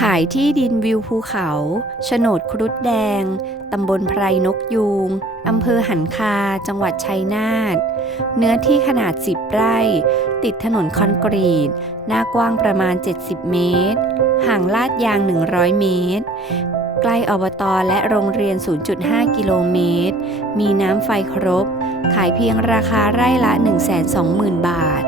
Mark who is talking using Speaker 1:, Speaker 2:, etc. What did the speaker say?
Speaker 1: ขายที่ดินวิวภูเขาโฉนดครุฑแดง ตำบลไพรนกยูง อำเภอหันคา จังหวัดชัยนาท เนื้อที่ขนาด 10 ไร่ ติดถนนคอนกรีต หน้ากว้างประมาณ 70 เมตร ห่างลาดยาง 100 เมตร ใกล้อบตและโรงเรียน 0.5 กิโลเมตร มีน้ำไฟครบ ขายเพียงราคาไร่ละ 120,000 บาท